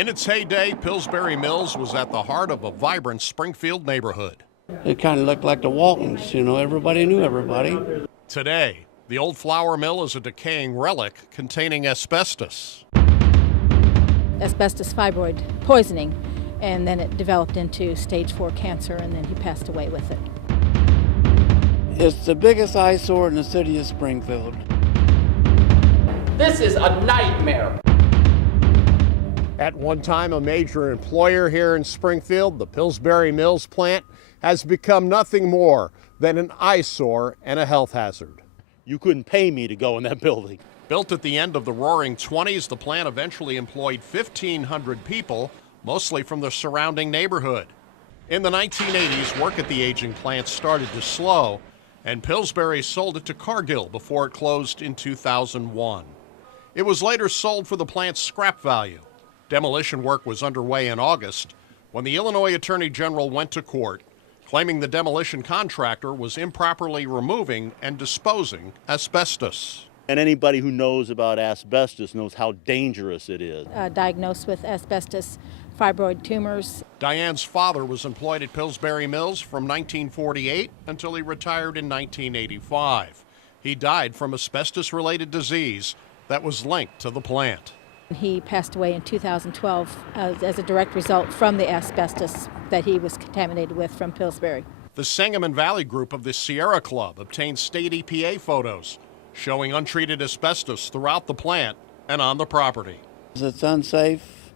In its heyday, Pillsbury Mills was at the heart of a vibrant Springfield neighborhood. It kind of looked like the Waltons, everybody knew everybody. Today, the old flour mill is a decaying relic containing asbestos. Asbestos fibroid poisoning, and then it developed into stage 4 cancer, and then he passed away with it. It's the biggest eyesore in the city of Springfield. This is a nightmare. At one time a major employer here in Springfield, the Pillsbury Mills plant has become nothing more than an eyesore and a health hazard. You couldn't pay me to go in that building. Built at the end of the Roaring '20s, the plant eventually employed 1,500 people, mostly from the surrounding neighborhood. In the 1980s, work at the aging plant started to slow, and Pillsbury sold it to Cargill before it closed in 2001. It was later sold for the plant's scrap value. Demolition work was underway in August when the Illinois Attorney General went to court, claiming the demolition contractor was improperly removing and disposing asbestos. And anybody who knows about asbestos knows how dangerous it is. Diagnosed with asbestos fibroid tumors. Diane's father was employed at Pillsbury Mills from 1948 until he retired in 1985. He died from asbestos-related disease that was linked to the plant. He passed away in 2012 as a direct result from the asbestos that he was contaminated with from Pillsbury. The Sangamon Valley group of the Sierra Club obtained state EPA photos showing untreated asbestos throughout the plant and on the property. It's unsafe.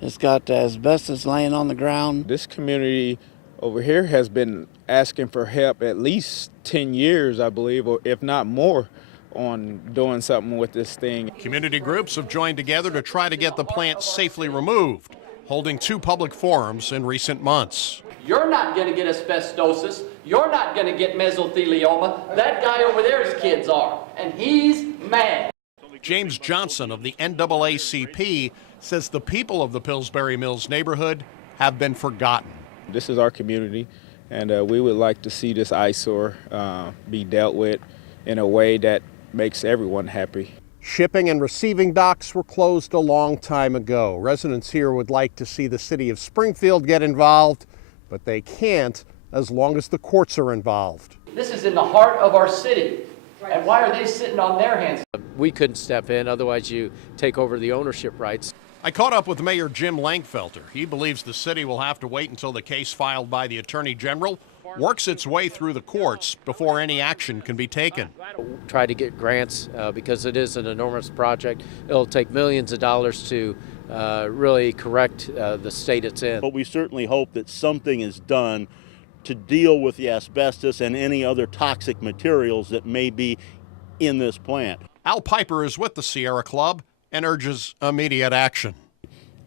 It's got asbestos laying on the ground. This community over here has been asking for help at least 10 years, I believe, or if not more, on doing something with this thing. Community groups have joined together to try to get the plant safely removed, holding 2 public forums in recent months. You're not going to get asbestosis. You're not going to get mesothelioma. That guy over there's kids are, and he's mad. James Johnson of the NAACP says the people of the Pillsbury Mills neighborhood have been forgotten. This is our community, and we would like to see this eyesore be dealt with in a way that makes everyone happy. Shipping and receiving docks were closed a long time ago. Residents here would like to see the city of Springfield get involved, but they can't as long as the courts are involved. This is in the heart of our city. And why are they sitting on their hands? We couldn't step in, otherwise you take over the ownership rights. I caught up with Mayor Jim Langfelter. He believes the city will have to wait until the case filed by the Attorney General works its way through the courts before any action can be taken. Try to get grants because it is an enormous project. It'll take millions of dollars to really correct the state it's in. But we certainly hope that something is done to deal with the asbestos and any other toxic materials that may be in this plant. Al Piper is with the Sierra Club and urges immediate action.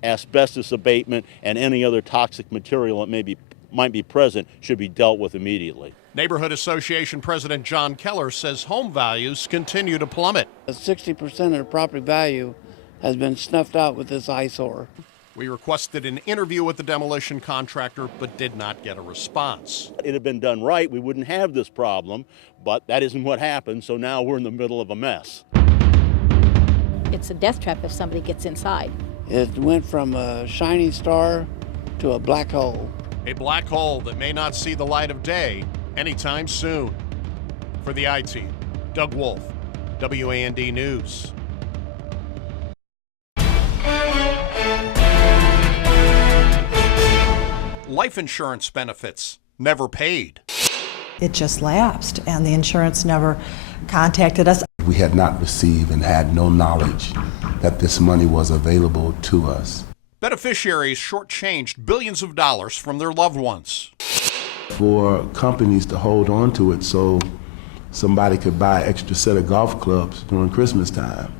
Asbestos abatement and any other toxic material that might be present should be dealt with immediately. Neighborhood Association President John Keller says home values continue to plummet. 60% of the property value has been snuffed out with this eyesore. We requested an interview with the demolition contractor, but did not get a response. If it had been done right, we wouldn't have this problem, but that isn't what happened, so now we're in the middle of a mess. It's a death trap if somebody gets inside. It went from a shining star to a black hole. A black hole that may not see the light of day anytime soon. For the I-Team, Doug Wolfe, WAND News. Life insurance benefits never paid. It just lapsed, and the insurance never contacted us. We had not received and had no knowledge that this money was available to us. Beneficiaries shortchanged billions of dollars from their loved ones. For companies to hold on to it so somebody could buy an extra set of golf clubs during Christmas time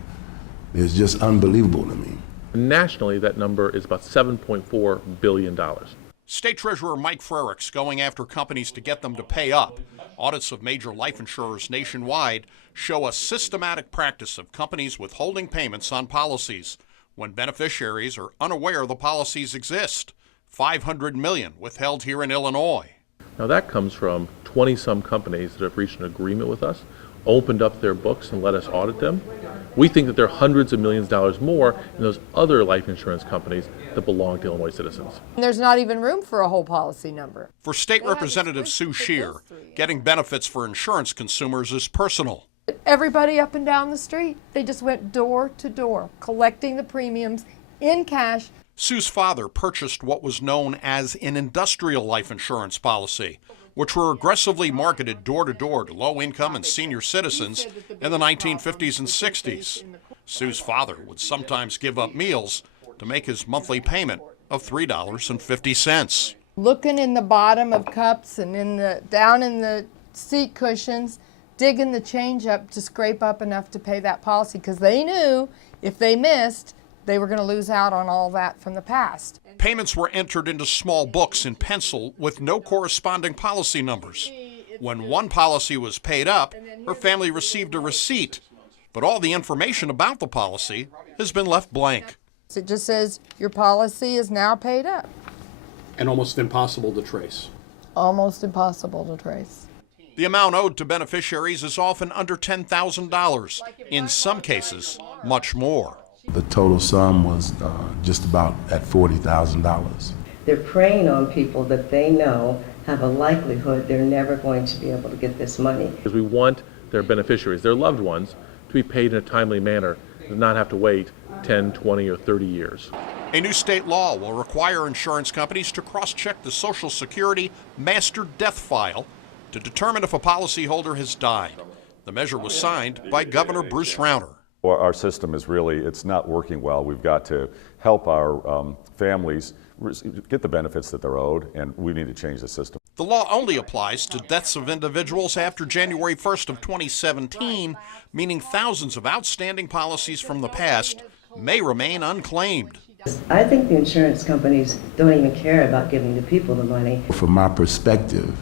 is just unbelievable to me. Nationally, that number is about $7.4 billion. State Treasurer Mike Frerichs going after companies to get them to pay up. Audits of major life insurers nationwide show a systematic practice of companies withholding payments on policies when beneficiaries are unaware the policies exist. $500 million withheld here in Illinois. Now that comes from 20-some companies that have reached an agreement with us, opened up their books and let us audit them. We think that there are hundreds of millions of dollars more in those other life insurance companies that belong to Illinois citizens. And there's not even room for a whole policy number. For State Representative Sue Scheer, getting benefits for insurance consumers is personal. Everybody up and down the street, they just went door to door, collecting the premiums in cash. Sue's father purchased what was known as an industrial life insurance policy, which were aggressively marketed door to door to low-income and senior citizens in the 1950s and 60s. Sue's father would sometimes give up meals to make his monthly payment of $3.50. Looking in the bottom of cups and down in the seat cushions, digging the change up to scrape up enough to pay that policy, because they knew if they missed, they were going to lose out on all that from the past. Payments were entered into small books in pencil with no corresponding policy numbers. When one policy was paid up, her family received a receipt, but all the information about the policy has been left blank. It just says your policy is now paid up. And almost impossible to trace. Almost impossible to trace. The amount owed to beneficiaries is often under $10,000, in some cases, much more. The total sum was just about at $40,000. They're preying on people that they know have a likelihood they're never going to be able to get this money. Because we want their beneficiaries, their loved ones, to be paid in a timely manner and not have to wait 10, 20, or 30 years. A new state law will require insurance companies to cross-check the Social Security master death file to determine if a policyholder has died. The measure was signed by Governor Bruce Rauner. Our system is really, it's not working well. We've got to help our families get the benefits that they're owed, and we need to change the system. The law only applies to deaths of individuals after January 1st of 2017, meaning thousands of outstanding policies from the past may remain unclaimed. I think the insurance companies don't even care about giving the people the money. From my perspective,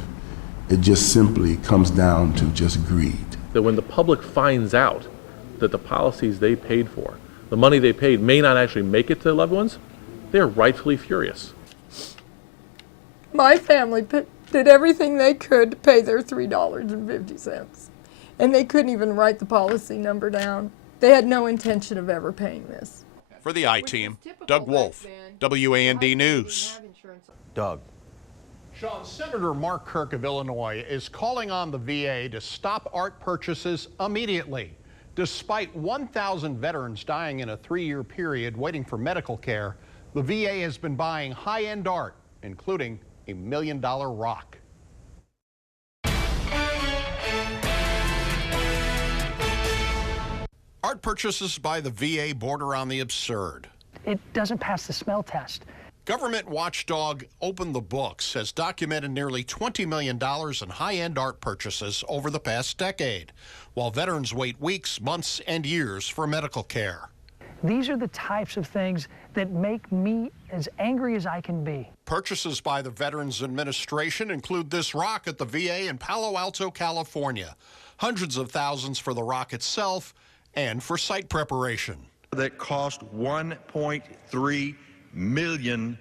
it just simply comes down to just greed. That when the public finds out that the policies they paid for, the money they paid, may not actually make it to their loved ones, they're rightfully furious. My family did everything they could to pay their $3.50, and they couldn't even write the policy number down. They had no intention of ever paying this. For the I-Team, Doug Wolfe, WAND News. Doug. Sean, Senator Mark Kirk of Illinois is calling on the VA to stop art purchases immediately. Despite 1,000 veterans dying in a 3-year period waiting for medical care, the VA has been buying high-end art, including a $1 million rock. Art purchases by the VA border on the absurd. It doesn't pass the smell test. Government watchdog Open the Books has documented nearly $20 million in high-end art purchases over the past decade, while veterans wait weeks, months, and years for medical care. These are the types of things that make me as angry as I can be. Purchases by the Veterans Administration include this rock at the VA in Palo Alto, California. Hundreds of thousands for the rock itself and for site preparation. That cost $1.3 million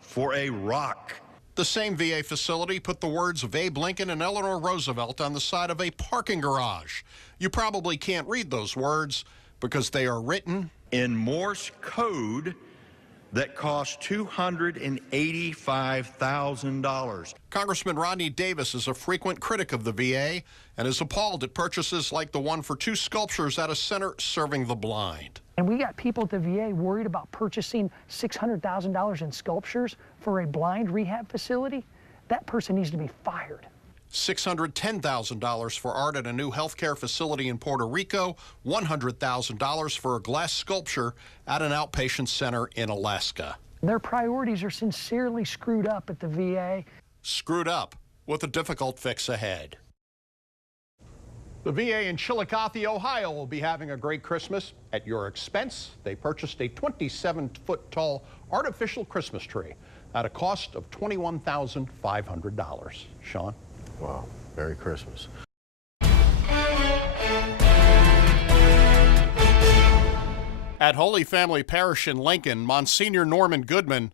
for a rock. The same VA facility put the words of Abe Lincoln and Eleanor Roosevelt on the side of a parking garage. You probably can't read those words because they are written in Morse code that cost $285,000. Congressman Rodney Davis is a frequent critic of the VA and is appalled at purchases like the one for 2 sculptures at a center serving the blind. And we got people at the VA worried about purchasing $600,000 in sculptures for a blind rehab facility. That person needs to be fired. $610,000 for art at a new healthcare facility in Puerto Rico, $100,000 for a glass sculpture at an outpatient center in Alaska. Their priorities are sincerely screwed up at the VA. Screwed up with a difficult fix ahead. The VA in Chillicothe, Ohio will be having a great Christmas at your expense. They purchased a 27-foot tall artificial Christmas tree at a cost of $21,500. Sean? Wow, Merry Christmas. At Holy Family Parish in Lincoln, Monsignor Norman Goodman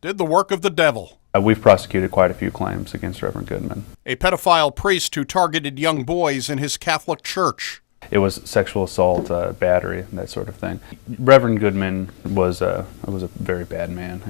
did the work of the devil. We've prosecuted quite a few claims against Reverend Goodman. A pedophile priest who targeted young boys in his Catholic church. It was sexual assault, battery, that sort of thing. Reverend Goodman was a very bad man.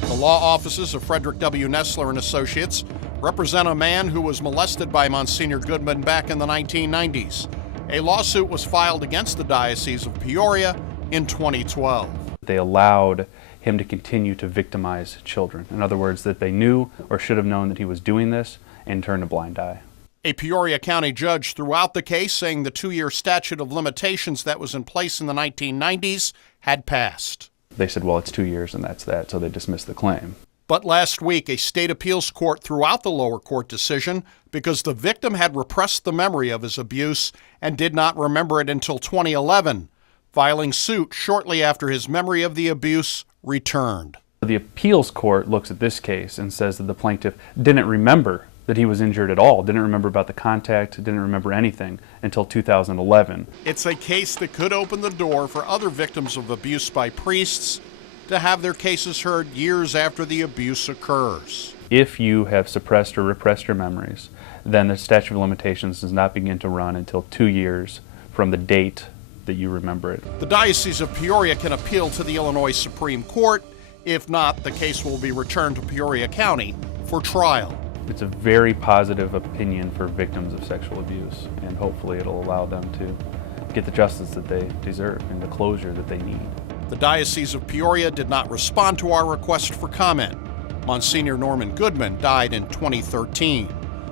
The law offices of Frederick W. Nessler and Associates represent a man who was molested by Monsignor Goodman back in the 1990s. A lawsuit was filed against the Diocese of Peoria in 2012. They allowed him to continue to victimize children. In other words, that they knew or should have known that he was doing this and turned a blind eye. A Peoria County judge threw out the case, saying the 2-year statute of limitations that was in place in the 1990s had passed. They said, well, it's 2 years and that's that, so they dismissed the claim. But last week, a state appeals court threw out the lower court decision because the victim had repressed the memory of his abuse and did not remember it until 2011, filing suit shortly after his memory of the abuse returned. The appeals court looks at this case and says that the plaintiff didn't remember that he was injured at all, didn't remember about the contact, didn't remember anything until 2011. It's a case that could open the door for other victims of abuse by priests to have their cases heard years after the abuse occurs. If you have suppressed or repressed your memories, then the statute of limitations does not begin to run until 2 years from the date that you remember it. The Diocese of Peoria can appeal to the Illinois Supreme Court. If not, the case will be returned to Peoria County for trial. It's a very positive opinion for victims of sexual abuse, and hopefully it'll allow them to get the justice that they deserve and the closure that they need. The Diocese of Peoria did not respond to our request for comment. Monsignor Norman Goodman died in 2013.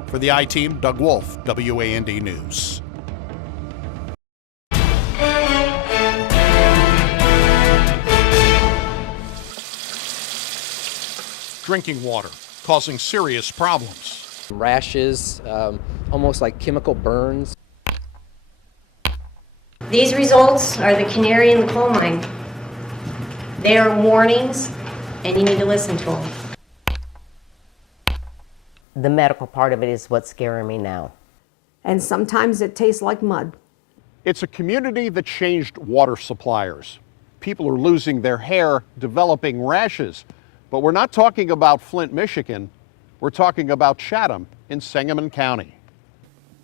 For the I-Team, Doug Wolfe, WAND News. Drinking water causing serious problems. Rashes, almost like chemical burns. These results are the canary in the coal mine. They are warnings, and you need to listen to them. The medical part of it is what's scaring me now. And sometimes it tastes like mud. It's a community that changed water suppliers. People are losing their hair, developing rashes. But we're not talking about Flint, Michigan. We're talking about Chatham in Sangamon County.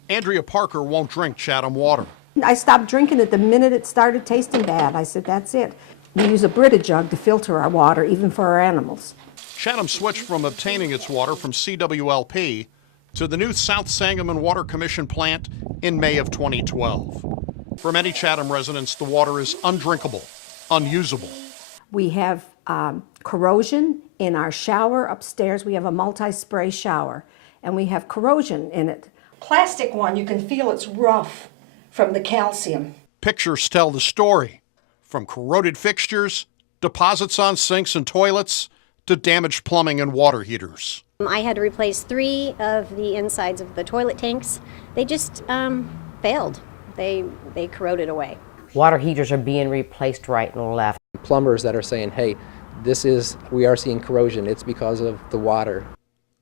Andrea Parker won't drink Chatham water. I stopped drinking it the minute it started tasting bad. I said, that's it. We use a Brita jug to filter our water, even for our animals. Chatham switched from obtaining its water from CWLP to the new South Sangamon Water Commission plant in May of 2012. For many Chatham residents, the water is undrinkable, unusable. We have corrosion in our shower upstairs. We have a multi-spray shower, and we have corrosion in it. Plastic one, you can feel it's rough from the calcium. Pictures tell the story, from corroded fixtures, deposits on sinks and toilets, to damaged plumbing and water heaters. I had to replace 3 of the insides of the toilet tanks. They just failed. They corroded away. Water heaters are being replaced right and left. Plumbers that are saying, hey, we are seeing corrosion, it's because of the water.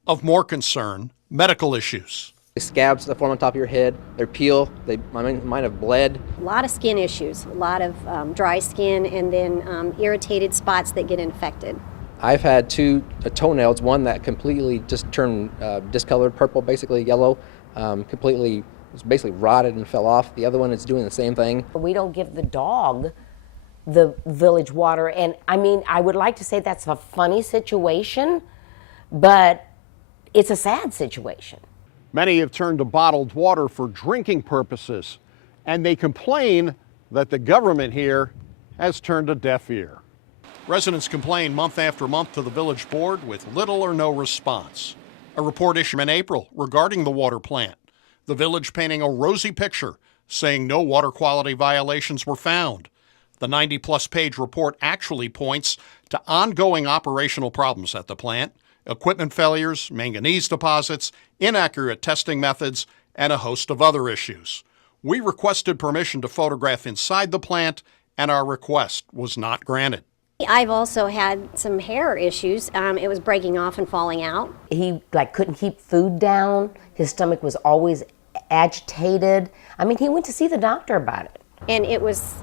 Of more concern, medical issues. The scabs that form on top of your head, they peel, they might have bled. A lot of skin issues, a lot of dry skin, and then irritated spots that get infected. I've had 2 toenails, one that completely just turned discolored, purple, basically yellow, completely, was basically rotted and fell off. The other one is doing the same thing. We don't give the dog the village water, and I mean, I would like to say that's a funny situation, but it's a sad situation. Many have turned to bottled water for drinking purposes, and they complain that the government here has turned a deaf ear. Residents complain month after month to the village board with little or no response. A report issued in April regarding the water plant, the village painting a rosy picture, saying no water quality violations were found. The 90-plus page report actually points to ongoing operational problems at the plant, equipment failures, manganese deposits, inaccurate testing methods, and a host of other issues. We requested permission to photograph inside the plant, and our request was not granted. I've also had some hair issues. It was breaking off and falling out. He couldn't keep food down. His stomach was always agitated. I mean, he went to see the doctor about it. And it was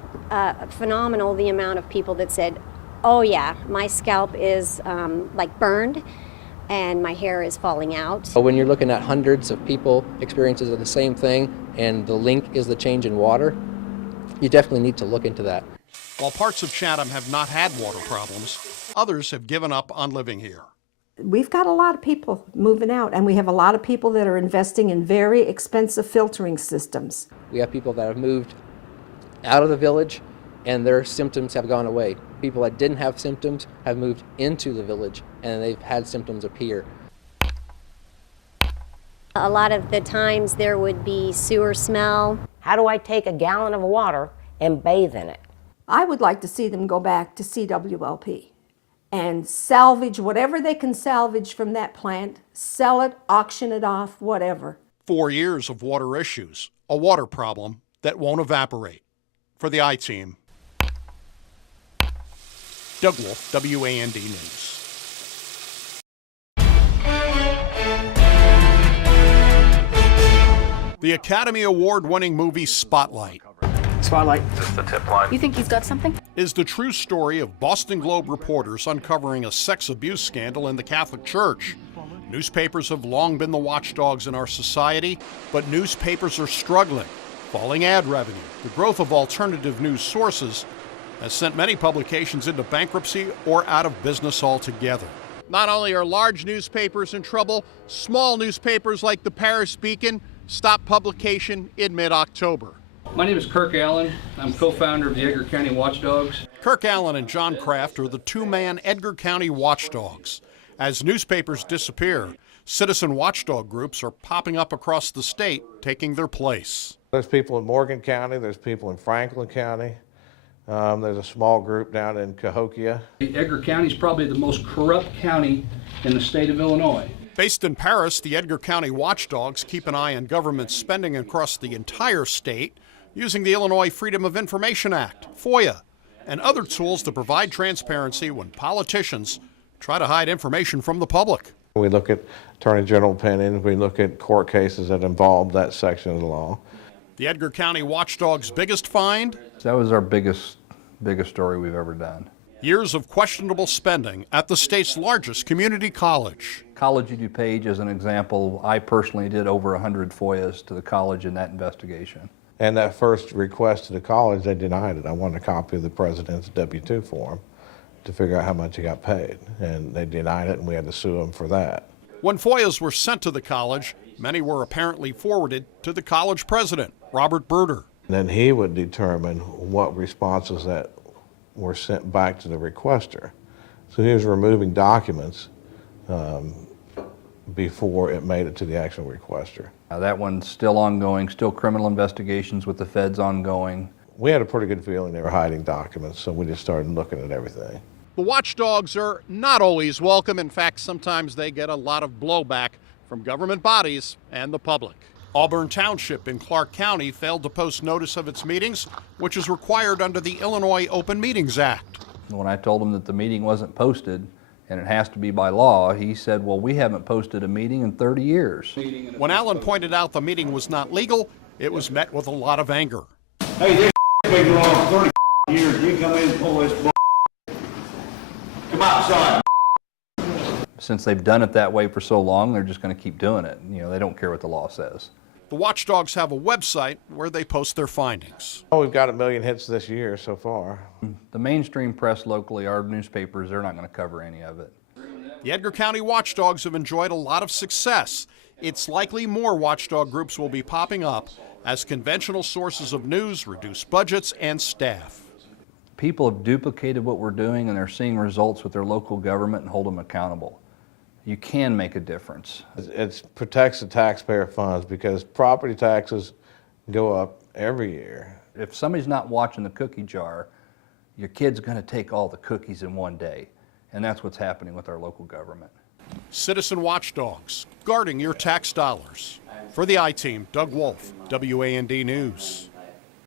phenomenal, the amount of people that said, oh yeah, my scalp is burned. and my hair is falling out. But when you're looking at hundreds of people experiences of the same thing and the link is the change in water, you definitely need to look into that. While parts of Chatham have not had water problems, others have given up on living here. We've got a lot of people moving out, and we have a lot of people that are investing in very expensive filtering systems. We have people that have moved out of the village and their symptoms have gone away. People that didn't have symptoms have moved into the village and they've had symptoms appear. A lot of the times there would be sewer smell. How do I take a gallon of water and bathe in it? I would like to see them go back to CWLP and salvage whatever they can salvage from that plant, sell it, auction it off, whatever. 4 years of water issues, a water problem that won't evaporate. For the I-Team, Doug Wolfe, WAND News. The Academy Award-winning movie Spotlight. Spotlight. Is this the tip line? You think he's got something? Is the true story of Boston Globe reporters uncovering a sex abuse scandal in the Catholic Church. Newspapers have long been the watchdogs in our society, but newspapers are struggling. Falling ad revenue, the growth of alternative news sources has sent many publications into bankruptcy or out of business altogether. Not only are large newspapers in trouble, small newspapers like the Parish Beacon stopped publication in mid-October. My name is Kirk Allen. I'm co-founder of the Edgar County Watchdogs. Kirk Allen and John Kraft are the two-man Edgar County Watchdogs. As newspapers disappear, citizen watchdog groups are popping up across the state, taking their place. There's people in Morgan County, there's people in Franklin County, there's a small group down in Cahokia. Edgar County is probably the most corrupt county in the state of Illinois. Based in Paris, the Edgar County Watchdogs keep an eye on government spending across the entire state using the Illinois Freedom of Information Act, FOIA, and other tools to provide transparency when politicians try to hide information from the public. We look at Attorney General opinions, we look at court cases that involve that section of the law. The Edgar County Watchdog's biggest find? That was our biggest story we've ever done. Years of questionable spending at the state's largest community college. College of DuPage, as an example, I personally did over 100 FOIAs to the college in that investigation. And that first request to the college, they denied it. I wanted a copy of the president's W-2 form to figure out how much he got paid. And they denied it, and we had to sue them for that. When FOIAs were sent to the college, many were apparently forwarded to the college president, Robert Bruder. And then he would determine what responses that were sent back to the requester. So he was removing documents before it made it to the actual requester. That one's still ongoing, still criminal investigations with the feds ongoing. We had a pretty good feeling they were hiding documents, so we just started looking at everything. The watchdogs are not always welcome. In fact, sometimes they get a lot of blowback from government bodies and the public. Auburn Township in Clark County failed to post notice of its meetings, which is required under the Illinois Open Meetings Act. When I told him that the meeting wasn't posted and it has to be by law, he said, well, we haven't posted a meeting in 30 years. When Allen pointed out the meeting was not legal, it was met with a lot of anger. Hey, this been going on for 30 years. You come in and pull this bull. Come outside. Since they've done it that way for so long, they're just going to keep doing it. You know, they don't care what the law says. The watchdogs have a website where they post their findings. Oh, we've got 1 million hits this year so far. The mainstream press locally, our newspapers, they're not going to cover any of it. The Edgar County Watchdogs have enjoyed a lot of success. It's likely more watchdog groups will be popping up as conventional sources of news reduce budgets and staff. People have duplicated what we're doing and they're seeing results with their local government and hold them accountable. You can make a difference. It protects the taxpayer funds because property taxes go up every year. If somebody's not watching the cookie jar, your kid's going to take all the cookies in one day. And that's what's happening with our local government. Citizen watchdogs, guarding your tax dollars. For the I-Team, Doug Wolfe, WAND News.